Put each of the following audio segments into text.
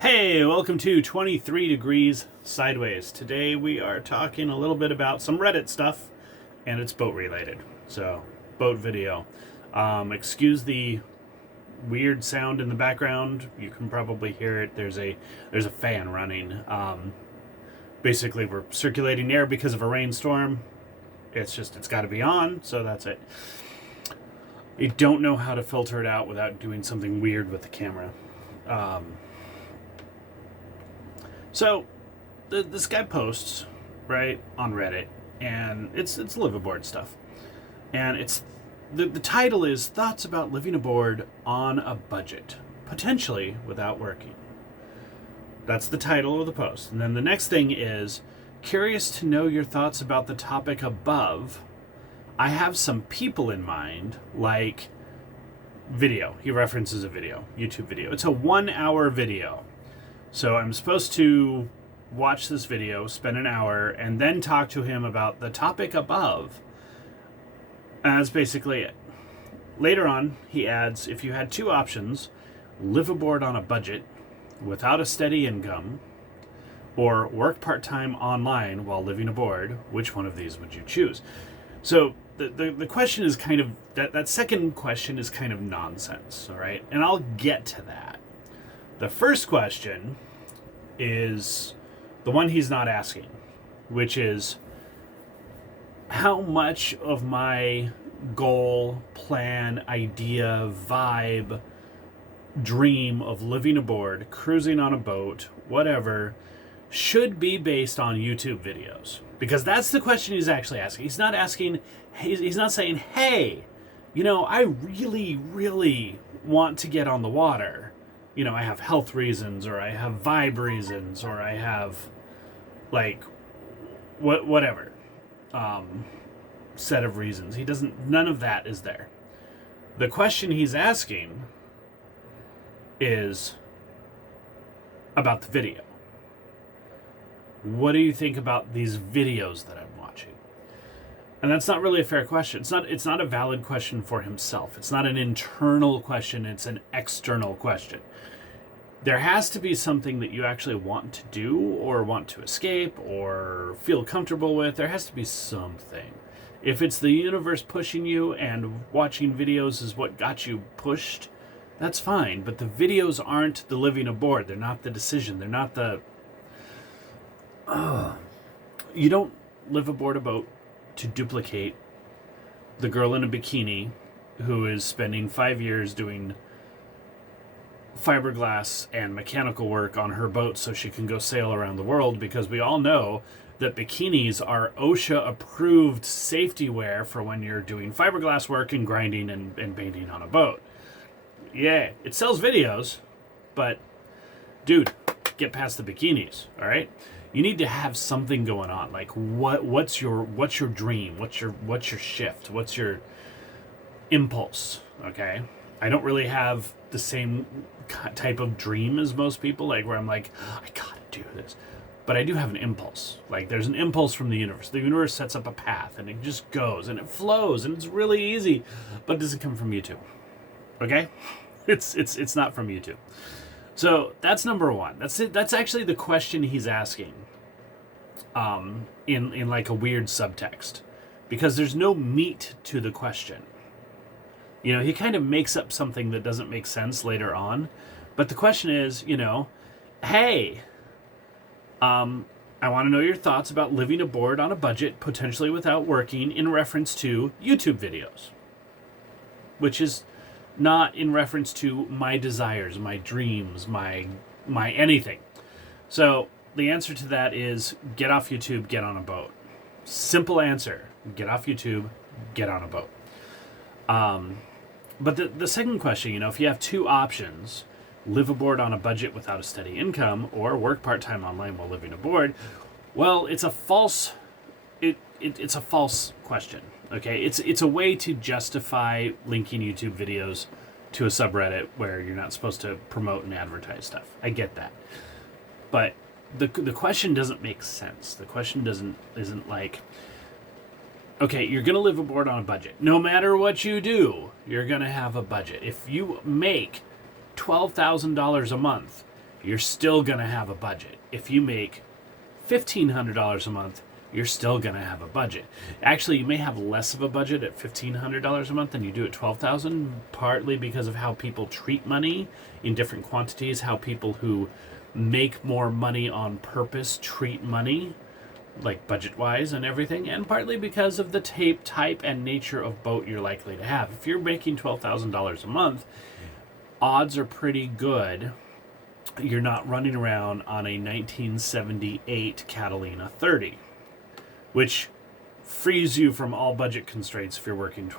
Hey, welcome to 23 Degrees Sideways. Today we are talking a little bit about some Reddit stuff, and it's boat related. So, boat video. Excuse the weird sound in the background. You can probably hear it. There's a fan running. Basically, we're circulating air because of a rainstorm. It's got to be on, so that's it. I don't know how to filter it out without doing something weird with the camera. So, this guy posts, right, on Reddit, and it's liveaboard stuff. And it's the title is Thoughts About Living Aboard on a Budget, Potentially Without Working. That's the title of the post. And then the next thing is, curious to know your thoughts about the topic above. I have some people in mind, like video. He references a video, YouTube video. It's a 1-hour video. So I'm supposed to watch this video, spend an hour, and then talk to him about the topic above. And that's basically it. Later on, he adds, if you had two options, live aboard on a budget without a steady income, or work part-time online while living aboard, which one of these would you choose? So the question is kind of, that second question is kind of nonsense, all right? And I'll get to that. The first question is the one he's not asking, which is how much of my goal, plan, idea, vibe, dream of living aboard, cruising on a boat, whatever, should be based on YouTube videos. Because that's the question he's actually asking. He's not saying, hey, I really, really want to get on the water. I have health reasons, or I have vibe reasons, or I have, whatever set of reasons. None of that is there. The question he's asking is about the video. What do you think about these videos that I'm watching? And that's not really a fair question. It's not a valid question for himself. It's not an internal question, it's an external question. There has to be something that you actually want to do or want to escape or feel comfortable with. There has to be something. If it's the universe pushing you and watching videos is what got you pushed, that's fine. But the videos aren't the living aboard. They're not the decision. They're not the... You don't live aboard a boat to duplicate the girl in a bikini who is spending 5 years doing fiberglass and mechanical work on her boat so she can go sail around the world, because we all know that bikinis are OSHA approved safety wear for when you're doing fiberglass work and grinding and painting on a boat. Yeah, it sells videos, but dude, get past the bikinis, all right? You need to have something going on. Like what's your dream? What's your shift? What's your impulse? Okay? I don't really have the same type of dream as most people, like where I'm like, I gotta do this. But I do have an impulse. Like there's an impulse from the universe. The universe sets up a path and it just goes and it flows and it's really easy, but it doesn't come from YouTube. Okay? It's not from YouTube. So that's number one. That's it. That's actually the question he's asking. In like a weird subtext, because there's no meat to the question. He kind of makes up something that doesn't make sense later on, but the question is, hey, I want to know your thoughts about living aboard on a budget, potentially without working, in reference to YouTube videos, which is not in reference to my desires, my dreams, my anything. So the answer to that is get off YouTube, get on a boat. Simple answer. Get off YouTube, get on a boat. But the second question, if you have two options, live aboard on a budget without a steady income or work part-time online while living aboard, well, it's a false question. Okay, it's a way to justify linking YouTube videos to a subreddit where you're not supposed to promote and advertise stuff. I get that, but the question doesn't make sense. The question isn't like, okay, you're gonna live aboard on a budget. No matter what you do, you're gonna have a budget. If you make $12,000 a month, you're still going to have a budget. If you make $1,500 a month, you're still going to have a budget. Actually, you may have less of a budget at $1,500 a month than you do at $12,000, partly because of how people treat money in different quantities, how people who make more money on purpose treat money, like budget-wise and everything, and partly because of the type and nature of boat you're likely to have. If you're making $12,000 a month, odds are pretty good you're not running around on a 1978 Catalina 30, which frees you from all budget constraints if you're working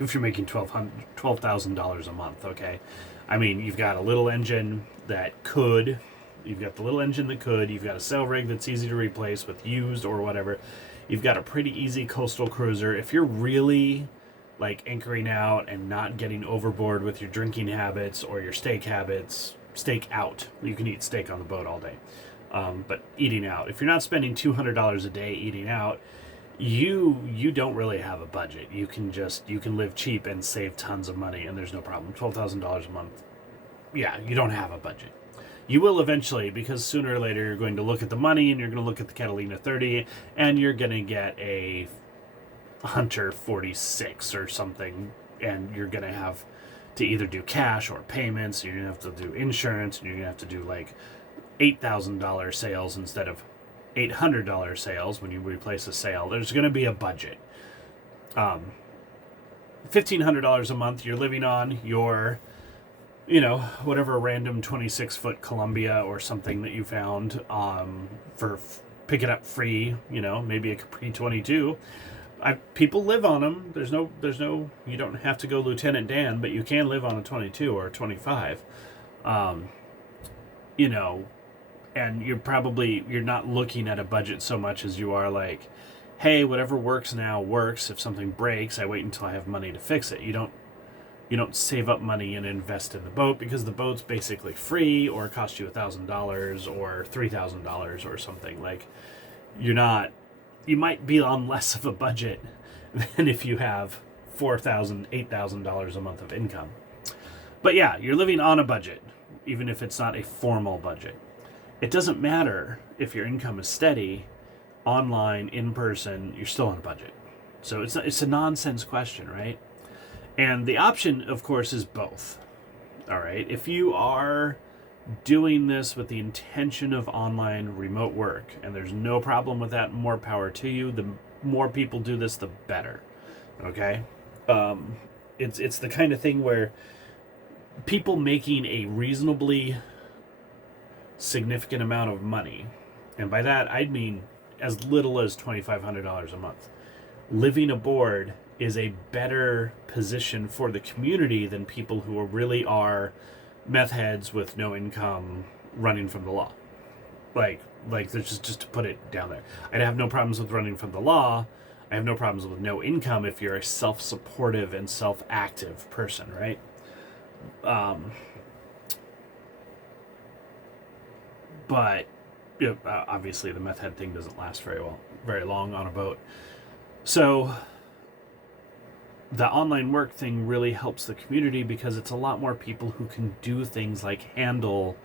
if you're making $12,000 a month. Okay, I mean, you've got a little engine that could. You've got the little engine that could. You've got a sail rig that's easy to replace with used or whatever. You've got a pretty easy coastal cruiser. If you're really like anchoring out and not getting overboard with your drinking habits or your steak habits, steak out. You can eat steak on the boat all day. But eating out. If you're not spending $200 a day eating out, you don't really have a budget. You can live cheap and save tons of money, and there's no problem. $12,000 a month. Yeah, you don't have a budget. You will eventually, because sooner or later you're going to look at the money and you're going to look at the Catalina 30 and you're going to get a Hunter 46 or something, and you're going to have to either do cash or payments. You're going to have to do insurance, and you're going to have to do like $8,000 sales instead of $800 sales when you replace a sail. There's going to be a budget. $1,500 a month you're living on your, whatever random 26-foot Columbia or something that you found for pick it up free, maybe a Capri 22. People live on them. There's no, you don't have to go Lieutenant Dan, but you can live on a 22 or a 25. And you're not looking at a budget so much as you are like, hey, whatever works now works. If something breaks, I wait until I have money to fix it. You don't save up money and invest in the boat because the boat's basically free or it costs you $1,000 or $3,000 or something. Like, you might be on less of a budget than if you have $4,000, $8,000 a month of income. But yeah, you're living on a budget, even if it's not a formal budget. It doesn't matter if your income is steady, online, in person, you're still on a budget. So it's a nonsense question, right? And the option, of course, is both. All right. If you are doing this with the intention of online remote work, and there's no problem with that, more power to you. The more people do this, the better. Okay? It's the kind of thing where people making a reasonably significant amount of money, and by that I mean as little as $2,500 a month, living aboard is a better position for the community than people who really are meth heads with no income running from the law. Like there's just to put it down there. I'd have no problems with running from the law. I have no problems with no income if you're a self-supportive and self-active person, right? But obviously the meth head thing doesn't last very long on a boat. So the online work thing really helps the community because it's a lot more people who can do things like handle,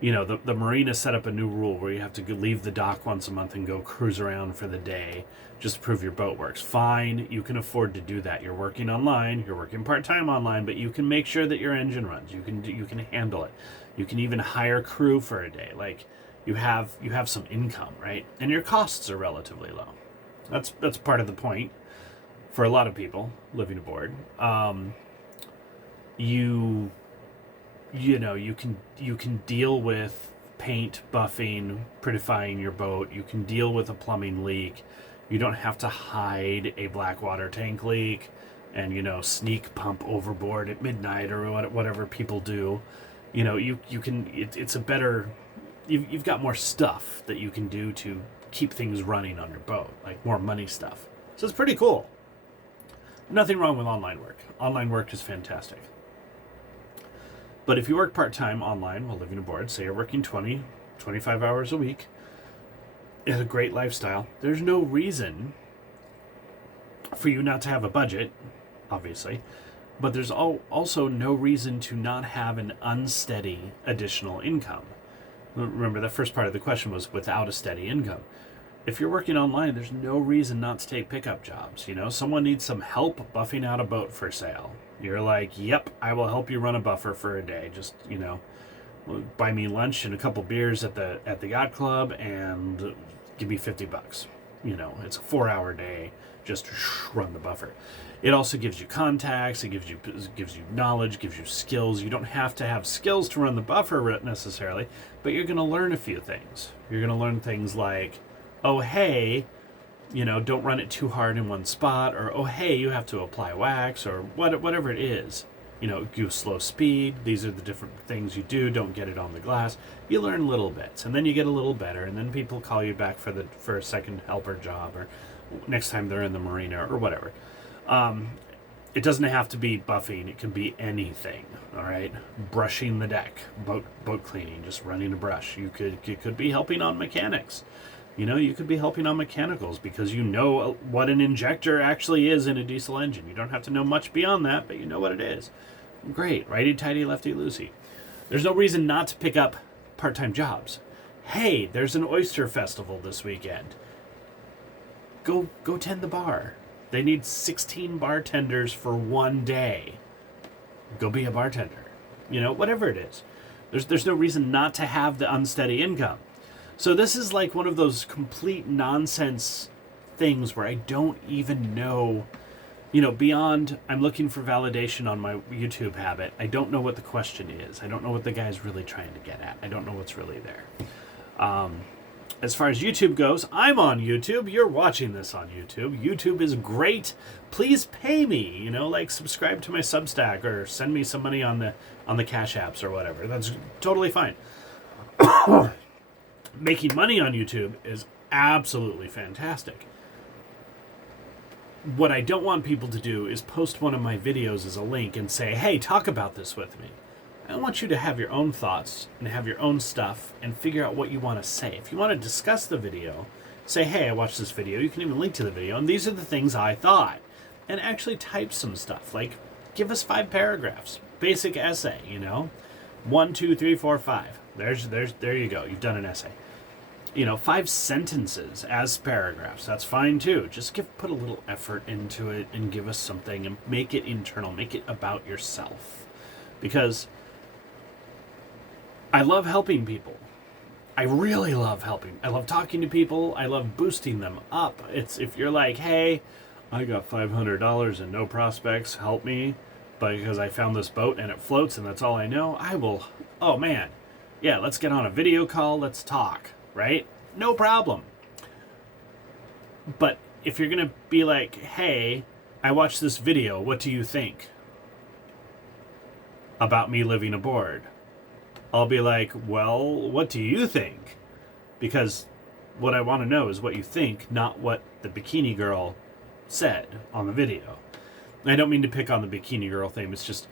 the marina set up a new rule where you have to leave the dock once a month and go cruise around for the day just to prove your boat works. Fine, you can afford to do that. You're working online, you're working part-time online, but you can make sure that your engine runs. You can handle it. You can even hire crew for a day. Like you have some income, right? And your costs are relatively low. That's part of the point. For a lot of people living aboard, you can deal with paint, buffing, prettifying your boat. You can deal with a plumbing leak. You don't have to hide a black water tank leak and sneak pump overboard at midnight or whatever people do. You can. It's a better. You've got more stuff that you can do to keep things running on your boat, like more money stuff. So it's pretty cool. Nothing wrong with online work. Online work is fantastic. But if you work part-time online while living aboard, say you're working 20, 25 hours a week, it's a great lifestyle. There's no reason for you not to have a budget, obviously. but there's also no reason to not have an unsteady additional income. Remember, the first part of the question was without a steady income. If you're working online, there's no reason not to take pickup jobs. Someone needs some help buffing out a boat for sale. You're like, yep, I will help you run a buffer for a day. Just, buy me lunch and a couple beers at the yacht club and give me $50. It's a 4-hour day. Just run the buffer. It also gives you contacts. It gives you knowledge. Gives you skills. You don't have to have skills to run the buffer necessarily, but you're going to learn a few things. You're going to learn things like, oh hey, don't run it too hard in one spot, or oh hey, you have to apply wax, or whatever it is. You slow speed. These are the different things you do. Don't get it on the glass. You learn little bits, and then you get a little better, and then people call you back for a second helper job, or next time they're in the marina, or whatever. It doesn't have to be buffing. It can be anything. All right, brushing the deck, boat cleaning, just running a brush. You could be helping on mechanics. You could be helping on mechanicals because you know what an injector actually is in a diesel engine. You don't have to know much beyond that, but you know what it is. Great, righty-tighty, lefty-loosey. There's no reason not to pick up part-time jobs. Hey, there's an oyster festival this weekend. Go tend the bar. They need 16 bartenders for one day. Go be a bartender. Whatever it is. There's no reason not to have the unsteady income. So this is like one of those complete nonsense things where I don't even know, beyond I'm looking for validation on my YouTube habit. I don't know what the question is. I don't know what the guy's really trying to get at. I don't know what's really there. As far as YouTube goes, I'm on YouTube. You're watching this on YouTube. YouTube is great. Please pay me, subscribe to my Substack or send me some money on the Cash Apps or whatever. That's totally fine. Making money on YouTube is absolutely fantastic. What I don't want people to do is post one of my videos as a link and say, hey, talk about this with me. I want you to have your own thoughts and have your own stuff and figure out what you want to say. If you want to discuss the video, say, hey, I watched this video. You can even link to the video, and these are the things I thought. And actually type some stuff. Like, give us 5 paragraphs. Basic essay, 1, 2, 3, 4, 5. There you go. You've done an essay. 5 sentences as paragraphs. That's fine too. Just put a little effort into it and give us something and make it internal. Make it about yourself. Because I love helping people. I really love helping. I love talking to people. I love boosting them up. It's if you're like, hey, I got $500 and no prospects, help me, because I found this boat and it floats and that's all I know, I will, oh man, yeah, let's get on a video call, let's talk, right? No problem. But if you're going to be like, hey, I watched this video, what do you think about me living aboard? I'll be like, well, what do you think? Because what I want to know is what you think, not what the bikini girl said on the video. I don't mean to pick on the bikini girl thing. It's just,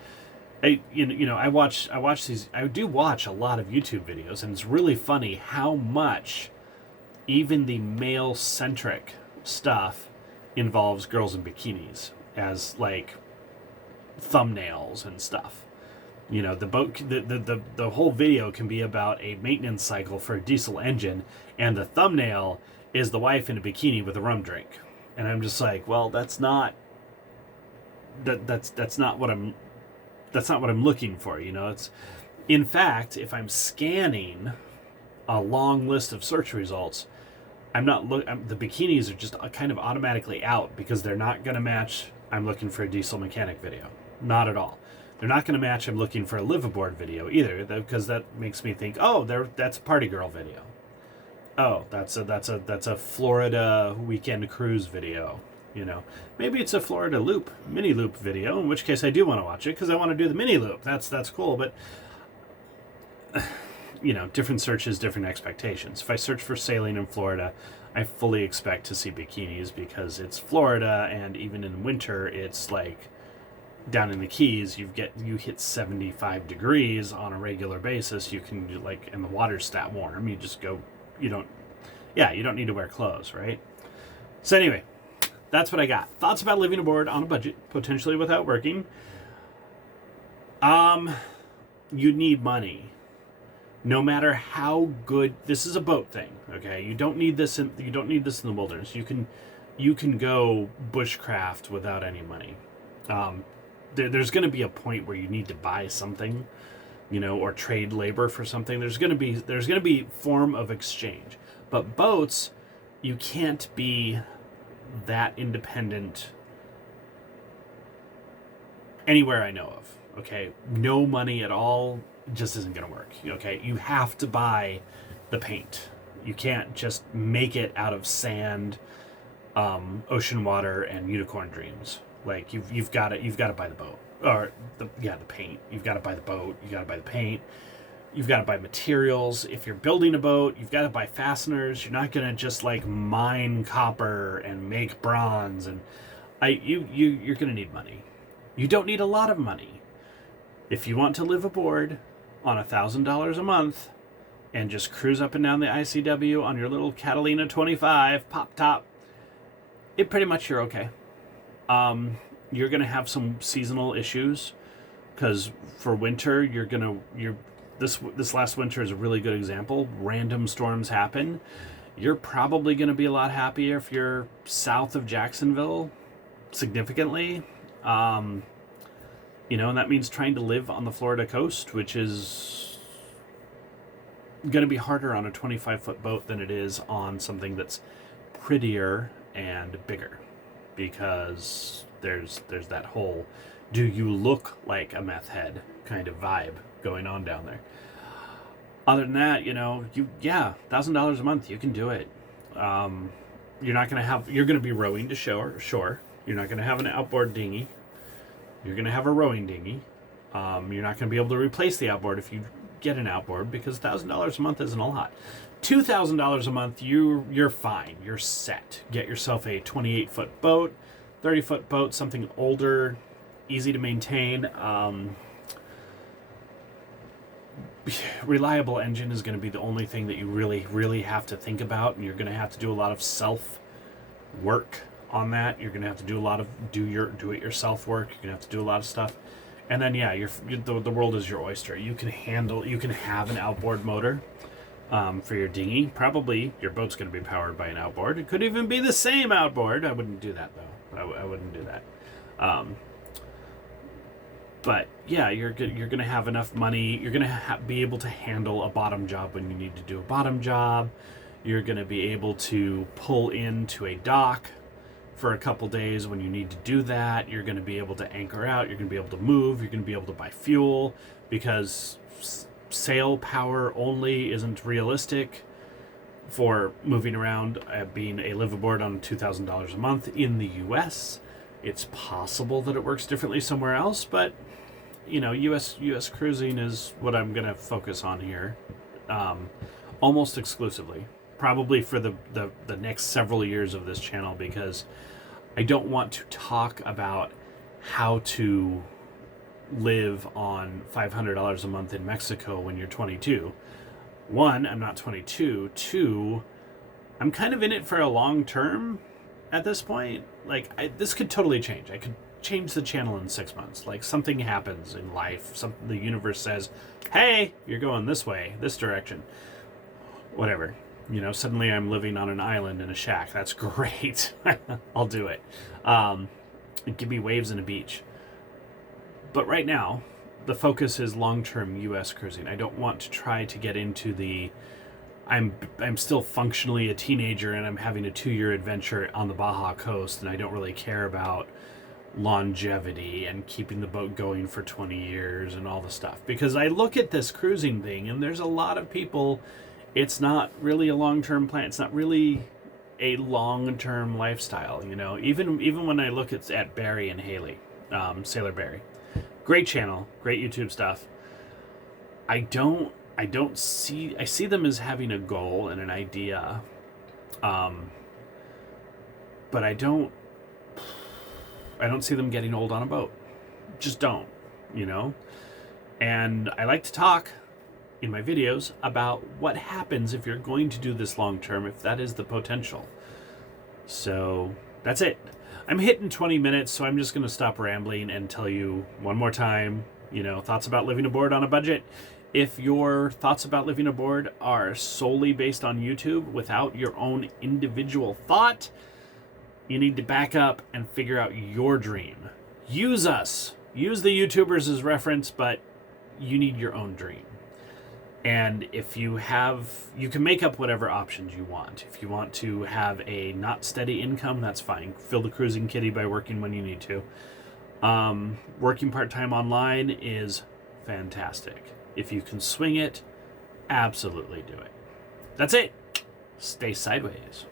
I do watch a lot of YouTube videos, and it's really funny how much even the male-centric stuff involves girls in bikinis as like thumbnails and stuff. The whole video can be about a maintenance cycle for a diesel engine, and the thumbnail is the wife in a bikini with a rum drink. And I'm just like, well, that's not what I'm looking for. It's, in fact, if I'm scanning a long list of search results, the bikinis are just kind of automatically out because they're not going to match I'm looking for a diesel mechanic video. Not at all. They're not going to match I'm looking for a live aboard video either, because that makes me think, oh, that's a party girl video. Oh, that's a Florida weekend cruise video. Maybe it's a Florida mini loop video, in which case I do want to watch it because I want to do the mini loop. That's cool, but different searches, different expectations. If I search for sailing in Florida, I fully expect to see bikinis because it's Florida, and even in winter, it's like down in the Keys, you hit 75 degrees on a regular basis. You can and the water's stat warm. You just go. You don't need to wear clothes, right? So anyway, that's what I got. Thoughts about living aboard on a budget, potentially without working. You need money. No matter how good, this is a boat thing, okay? You don't need this in the wilderness. You can go bushcraft without any money. There's going to be a point where you need to buy something, or trade labor for something. There's going to be form of exchange. But boats, you can't be that independent anywhere I know of. Okay, no money at all just isn't going to work. Okay, you have to buy the paint. You can't just make it out of sand, ocean water, and unicorn dreams. Like you've got to buy the boat or the paint. You've got to buy the boat. You got to buy the paint. You've got to buy materials. If you're building a boat, you've got to buy fasteners. You're not gonna just like mine copper and make bronze. And you're gonna need money. You don't need a lot of money. If you want to live aboard on $1,000 a month and just cruise up and down the ICW on your little Catalina 25 pop top, pretty much you're okay. You're gonna have some seasonal issues because for winter this last winter is a really good example. Random storms happen. You're probably going to be a lot happier if you're south of Jacksonville, significantly. And that means trying to live on the Florida coast, which is going to be harder on a 25-foot boat than it is on something that's prettier and bigger, because there's that whole do you look like a meth head kind of vibe going on down there. Other than that, $1,000 a month, you can do it. You're going to be rowing to shore. You're not going to have an outboard dinghy. You're going to have a rowing dinghy. You're not going to be able to replace the outboard if you get an outboard, because $1,000 a month isn't a lot. $2,000 a month, you're fine. You're set. Get yourself a 28-foot boat, 30-foot boat, something older, easy to maintain. Reliable engine is going to be the only thing that you really, really have to think about, and you're going to have to do a lot of self work on that. You're going to have to do a lot of do it yourself work. You're going to have to do a lot of stuff, and then the world is your oyster. You can have an outboard motor for your dinghy. Probably your boat's going to be powered by an outboard. It could even be the same outboard. I wouldn't do that though. I wouldn't do that. But yeah, you're going to have enough money. You're going to be able to handle a bottom job when you need to do a bottom job. You're going to be able to pull into a dock for a couple days when you need to do that. You're going to be able to anchor out. You're going to be able to move. You're going to be able to buy fuel, because sail power only isn't realistic for moving around, being a liveaboard on $2,000 a month in the U.S. It's possible that it works differently somewhere else, but U.S. cruising is what I'm going to focus on here, almost exclusively, probably for the next several years of this channel, because I don't want to talk about how to live on $500 a month in Mexico when you're 22. One, I'm not 22. Two, I'm kind of in it for a long term at this point. Like, this could totally change. I could change the channel in 6 months. Like, something happens in life. The universe says, hey, you're going this way, this direction. Whatever. Suddenly I'm living on an island in a shack. That's great. I'll do it. Give me waves and a beach. But right now, the focus is long-term U.S. cruising. I don't want to try to get into I'm still functionally a teenager and I'm having a 2-year adventure on the Baja coast, and I don't really care about longevity and keeping the boat going for 20 years and all the stuff. Because I look at this cruising thing, and there's a lot of people, it's not really a long-term plan. It's not really a long-term lifestyle, Even when I look at Barry and Haley, Sailor Barry. Great channel, great YouTube stuff. I see them as having a goal and an idea, but I don't see them getting old on a boat. Just don't, And I like to talk in my videos about what happens if you're going to do this long term, if that is the potential. So that's it. I'm hitting 20 minutes, so I'm just going to stop rambling and tell you one more time, thoughts about living aboard on a budget. If your thoughts about living aboard are solely based on YouTube without your own individual thought, you need to back up and figure out your dream. Use us. Use the YouTubers as reference, but you need your own dream. And if you can make up whatever options you want. If you want to have a not steady income, that's fine. Fill the cruising kitty by working when you need to. Working part-time online is fantastic. If you can swing it, absolutely do it. That's it. Stay sideways.